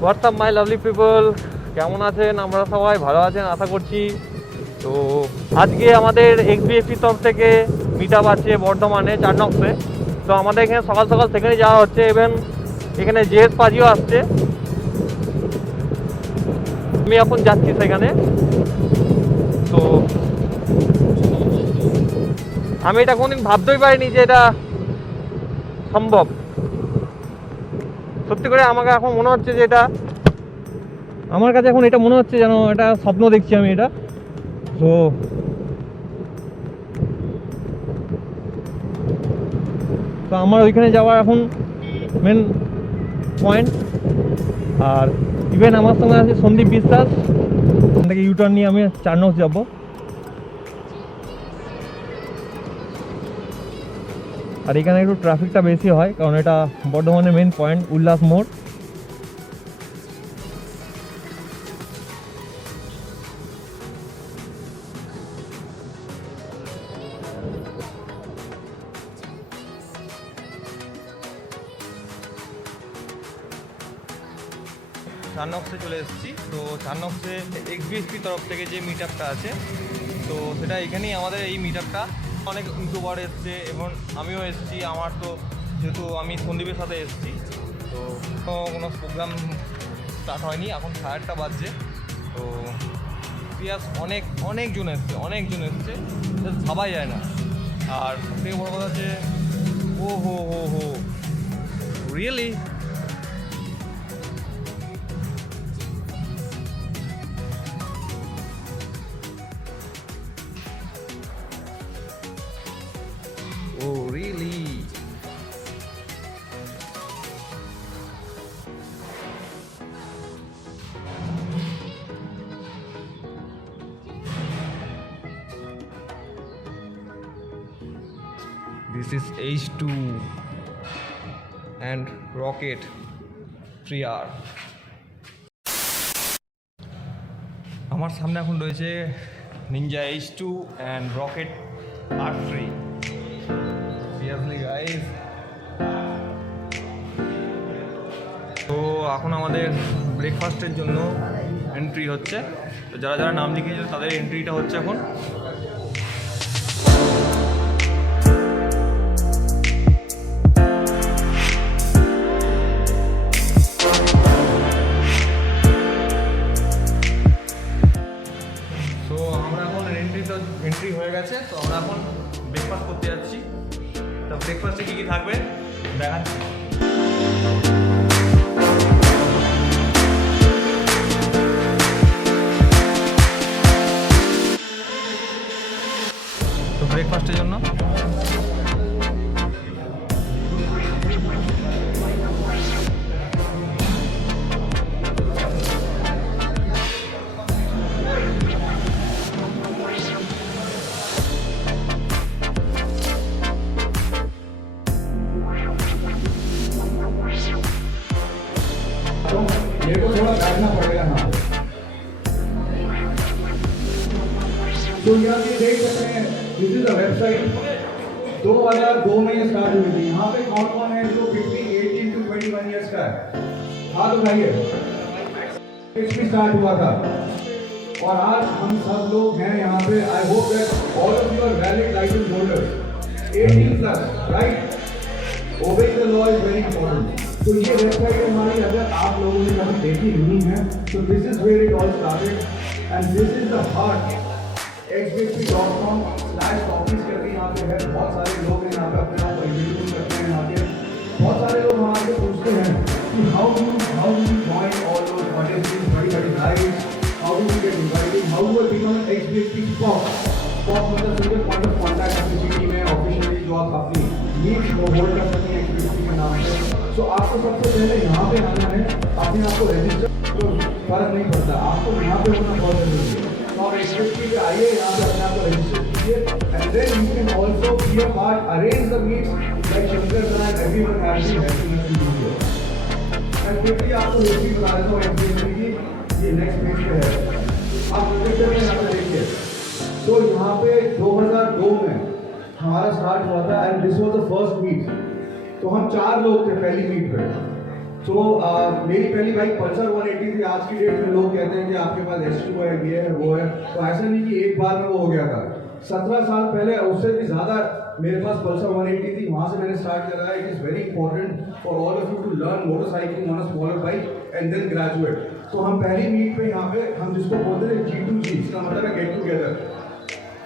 WhatsApp my lovely people, কেমন আছেন? আমরা সবাই ভালো আছেন আশা করছি। তো আজকে আমাদের এক্সবিএফসির তরফ থেকে মিট আপ আছে বর্ধমানে 4 নক্সে। তো আমাদের এখানে সকাল সকাল সেখানে যাওয়া হচ্ছে। ইভেন এখানে জেএস পাজিও আসছে। আমি এখন যাচ্ছি সেখানে। তো আমি এটা কোনোদিন ভাবতেই পারিনি যে এটা সম্ভব। সত্যি করে আমাকে এখন মনে হচ্ছে যে এটা আমার কাছে এখন এটা মনে হচ্ছে যেন এটা স্বপ্ন দেখছি আমি এটা। তো আমার ওইখানে যাওয়া এখন মেন পয়েন্ট। আর ইভেন আমার সঙ্গে আছে সন্দীপ বিশ্বাস। ওখান থেকে ইউটার্ন নিয়ে আমি 4 নক্স যাবো। আর এখানে একটু ট্রাফিকটা বেশি হয় কারণ এটা বর্ধমানের মেন পয়েন্ট, উল্লাস মোড়। চার নক্সে চলে এসেছি। তো 4 নক্সে এক্সবিএসপি তরফ থেকে যে মিট আপটা আছে, তো সেটা এখানেই আমাদের এই মিট আপটা। অনেক ইউটিউবার এসছে এবং আমিও এসেছি। আমার তো যেহেতু আমি সন্দীপের সাথে এসেছি, তো কোনো প্রোগ্রাম স্টার্ট হয়নি, এখন 8:30 বাজছে। তো পিয়াস অনেকজন এসছে, ভাবাই যায় না। আর সবথেকে বড় কথা হচ্ছে ও হো really This is H2 and Rocket 3R. আমার সামনে এখন রয়েছে Ninja H2 and Rocket R3. Seriously guys. তো এখন আমাদের ব্রেকফাস্টের জন্য এন্ট্রি হচ্ছে। তো যারা নাম লিখিয়েছিল তাদের এন্ট্রিটা হচ্ছে এখন। এন্ট্রি হয়ে গেছে। তো আমরা এখন ব্রেকফাস্ট করতে যাচ্ছি। তো ব্রেকফাস্টে কী থাকবে দেখাচ্ছি। তো ব্রেকফাস্টের জন্য मेरे को थोड़ा बैठना पड़ेगा ना। तो यहाँ पे देख सकते हैं, दिस इज द वेबसाइट 2002 में ये स्टार्ट हुई थी। यहाँ पे कौन कौन है जो 18 to 21 ईयर्स का है, हाथ उठाइए। इसमें स्टार्ट हुआ था और आज हम सब लोग हैं यहाँ पे। I hope that all of you are valid license holders 18+, right? Obeying the law is very important. तो ये वेबसाइट हमारी अगर आप लोगों ने कभी देखी नहीं है तो this is where it all started and this is the heart. xbxp.com/office करके यहाँ पे है। बहुत सारे लोग हैं यहाँ पे अपने आप को इंट्रोड्यूस करते हैं। यहाँ पे बहुत सारे लोग वहाँ से पूछते हैं कि how do you join all those audiences, बड़ी rides, how do you get invited, how do you become xbxp spot मतलब सिंगल पॉइंट ऑफ कॉन्टैक्ट अपनी सिटी में ऑफिशियली जो आप अपनी नीड को होल्ड कर सकते हैं xbxp के नाम से। तो आपको सबसे पहले यहाँ पे आना है, अपने आप को रजिस्टर। तो फर्क नहीं पड़ता, आपको यहाँ पे होना बहुत जरूरी है। तो आप xbxp पे आइए, यहाँ पे अपने आप को रजिस्टर कीजिए and then you can also be a part, arrange the meets like Shankar sir and everyone has been helping us in video. मैं क्विकली आपको हिस्ट्री बता देता हूँ xbxp की। ये नेक्स्ट पेज पे है, आप पिक्चर में यहाँ पे देखिए। तो यहाँ पे 2002 में हमारा स्टार्ट हुआ था and this was the first meet. तो हम 4 लोग थे पहली मीट पे। तो मेरी पहली बाइक पल्सर 180 थी। आज की डेट में लोग कहते हैं कि आपके पास S2 है, ये है, वो है। तो ऐसा नहीं कि एक बार में वो हो गया था। 17 साल पहले उससे भी ज़्यादा मेरे पास पल्सर 180 थी। वहाँ से मैंने स्टार्ट करा। It is very important for all of you to learn motorcycling on a smaller bike and then graduate. तो हम पहली मीट पे यहाँ पे हम जिसको बोलते थे G2G, इसका मतलब है गेट टुगेदर।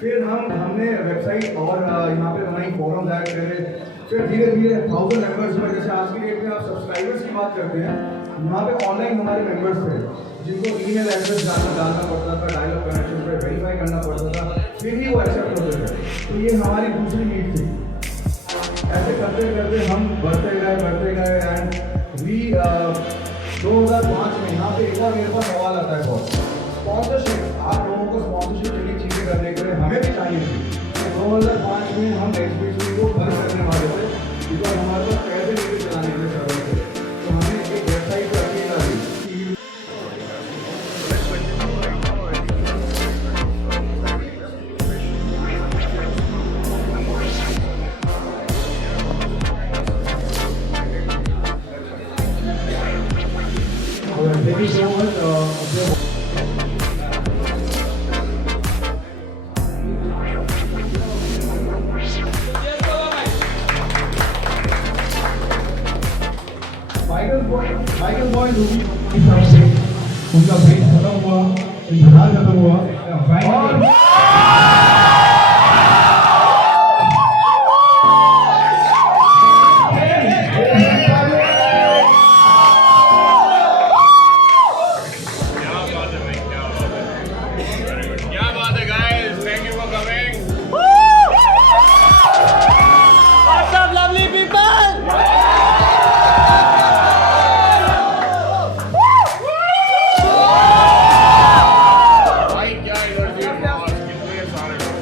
फिर हमने वेबसाइट और यहाँ पे बनाई, फोरम ऐड करे। फिर धीरे धीरे 1000 मेंबर्स में, जैसे आज की डेट में आप सब्सक्राइबर्स की बात करते हैं, यहाँ पे ऑनलाइन हमारे मेंबर्स थे जिनको ईमेल एड्रेस डालना पड़ता था, डायल अप कनेक्शन पे वेरीफाई करना पड़ता था, फिर ही वो एक्सेप्ट होते थे। तो ये हमारी दूसरी मीट थी। ऐसे करते करते हम बढ़ते गए एंड वी 2005 में यहाँ पे एक बार मेरे पास सवाल आता है बहुत, स्पॉन्सरशिप। आप लोगों को स्पॉन्सरशिप के लिए चीज़ें करने के लिए हमें भी चाहिए थी। 2005 में हम एक्सपीएसपी को बंद करने वाले थे क्योंकि हमारे पास पैसे लेके चलाने के सर्वर थे। तो हमने एक वेबसाइट पर अकेला दी। Thank you so much. Michael boy Ruby की तरफ से उनका ब्रेक खत्म हुआ, इंतजार खत्म हुआ और क्या बात है guys, thank you for coming. What's up, lovely people? भाई क्या एनर्जी है, कितने सारे लोग।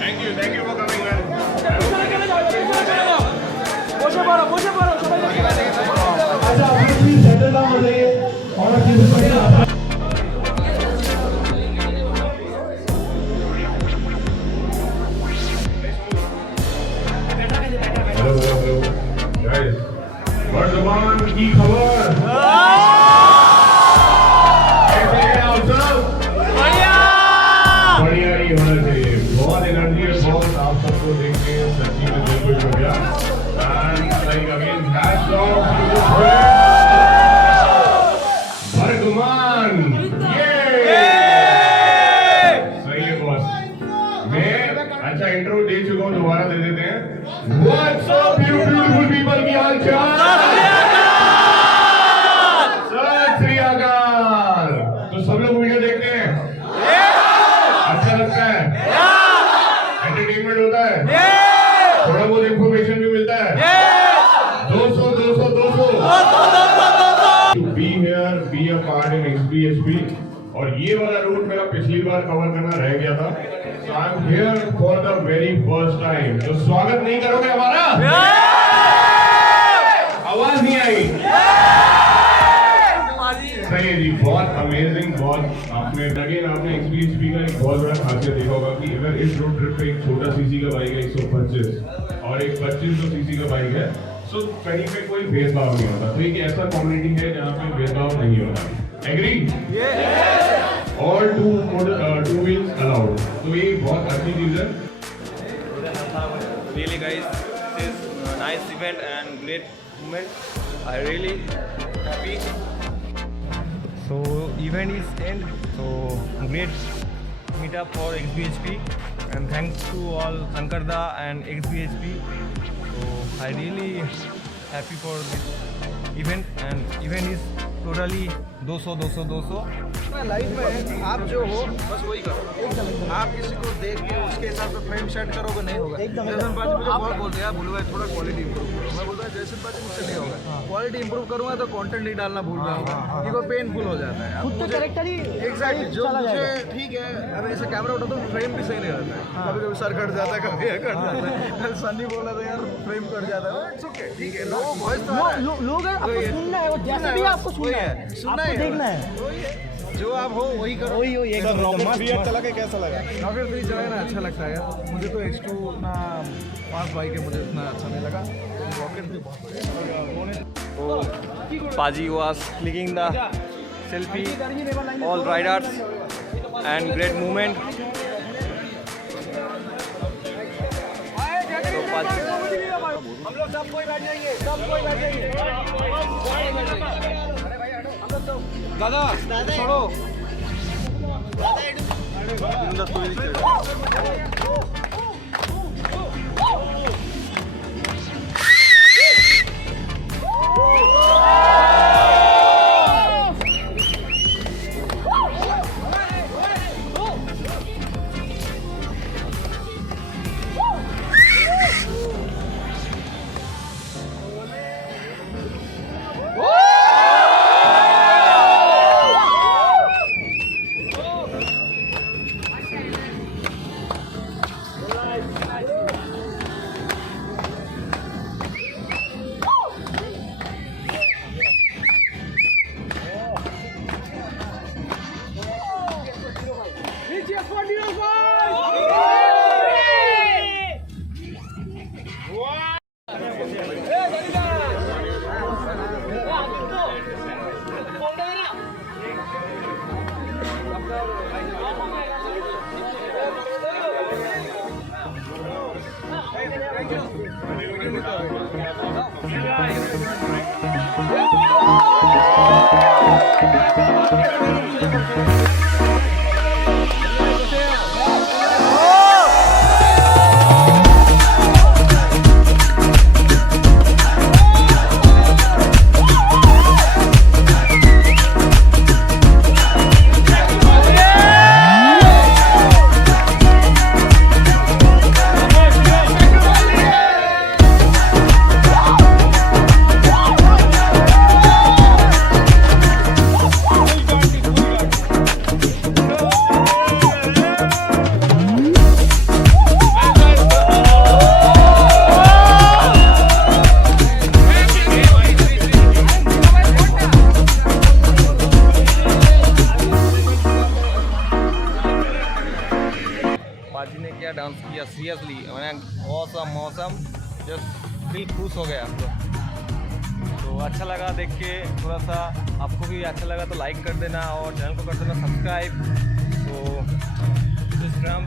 Thank you for coming man. अच्छा प्लीज सेटल डाउन हो जाइए और चीज बढ़िया। हेलो गाइस, वर्तमान की खबर कैसे है आप सब? बढ़िया ही होना चाहिए। बहुत एनर्जी है, बहुत आप सबको देख के सच्ची में दिल खुश हो गया। And like again hats off to the वर्तमान। ये सही है बॉस। मैं अच्छा इंट्रो दे चुका हूँ, दोबारा दे देते हैं। What's up you beautiful people, की हाल चाल? सत श्री अकाल। तो सब लोग वीडियो देखते हैं? अच्छा लगता है? एंटरटेनमेंट होता है? थोड़ा बहुत इंफॉर्मेशन भी मिलता है? 200 to be here, be a part in XBHP। और ये वाला रूट मेरा पिछली बार कवर करना रह गया था। So I'm here for the very first time। तो स्वागत नहीं करोगे हमारा? आवाज नहीं आई? सही है जी, बहुत अमेजिंग। बहुत आपने XBHP का एक बहुत बड़ा खासियत देखा होगा कि अगर इस रोड ट्रिप पे एक छोटा सीसी का बाइक है 125 और एक 2500 सीसी का बाइक है, तो कहीं पे कोई भेदभाव नहीं होता। तो एक ऐसा कम्युनिटी है जहाँ पे भेदभाव नहीं होता। Agree? All two wheels allowed। तो ये बहुत अच्छी चीज है। Really guys, this is a nice event and great moment. I really happy. So event is end. So great meetup for XBHP and thanks to all Sankarda and XBHP. So I really happy for this event and event is totally 200। Life में आप जो हो बस वही करो। आप किसी को देख के उसके हिसाब से फ्रेम सेट करोगे नहीं होगा। जैसन बाजी मुझे बहुत बोलते हैं बोलो भाई थोड़ा क्वालिटी इंप्रूव करो। मैं बोलता हूँ जैसन बाजी मुझसे नहीं होगा। क्वालिटी इंप्रूव करूंगा तो कंटेंट नहीं डालना भूल जाऊंगा क्योंकि वो पेनफुल हो जाता है। खुद का कैरेक्टर ही एग्जैक्टली जो मुझे ठीक है। अब ऐसे कैमरा उठा तो फ्रेम भी सही नहीं रहता है। कभी कभी सर कट जाता है, कभी ये कट जाता है। कल सन्नी बोला था यार फ्रेम कट जाता है। इट्स ओके, ठीक है। लोग वॉइस तो आ रहा है। लोग आपको सुनना है, वो जैसे भी आपको सुनना है, सुनना आपको है, देखना है। वही है। जो आप हो वही करो। वही एक रॉकेट 3 चला के कैसा लगा? रॉकेट 3 चला ना अच्छा लगता है यार। मुझे तो X2 उतना फास्ट बाइक है, मुझे उतना अच्छा नहीं लगा। रॉकेट भी बहुत बढ़िया। Paji was clicking the selfie, all riders, and great movement. So Paji, हम लोग सब कोई बैठ जाएंगे, सब कोई बैठ जाएंगे। दादा छोड़ो पाजी ने क्या डांस किया सीरियसली, मैंने मौसम जस्ट दिल खुश हो गया। तो अच्छा लगा देख के, थोड़ा सा आपको भी अच्छा लगा तो लाइक कर देना और चैनल को कर देना सब्सक्राइब। तो Instagram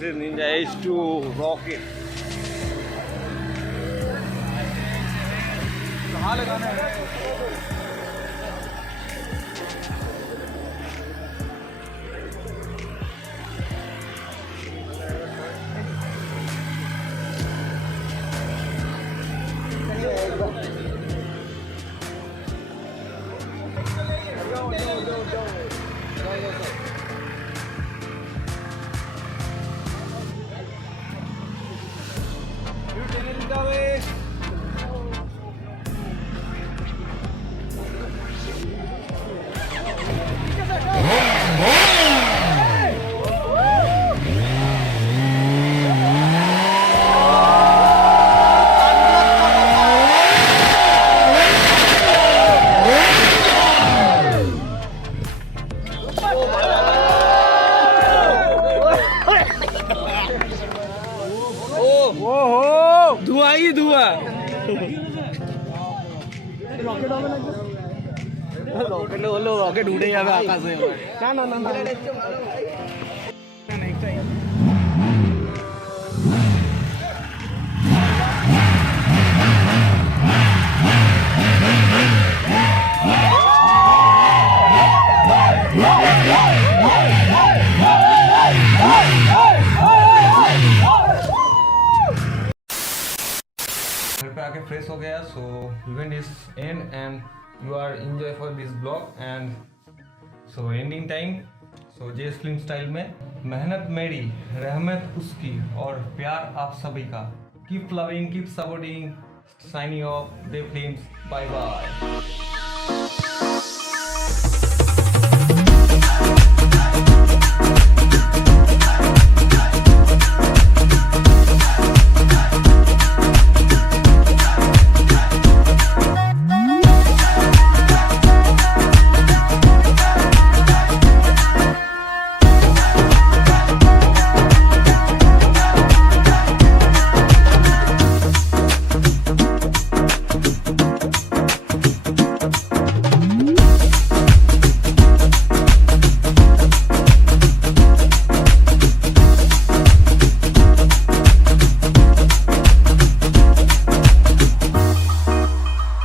This is Ninja H2 Rocket. कहाँ लगाना है? धुआं ही धुआं। रॉकेट उड़े जावे आकाश में। ना घर पे आके फ्रेश हो गया। So event is and and you are enjoy for this blog and so ending time. So जेस फिल्म स्टाइल में मेहनत मेरी, रहमत उसकी और प्यार आप सभी का। Keep loving, keep supporting, signing off day films. Bye bye.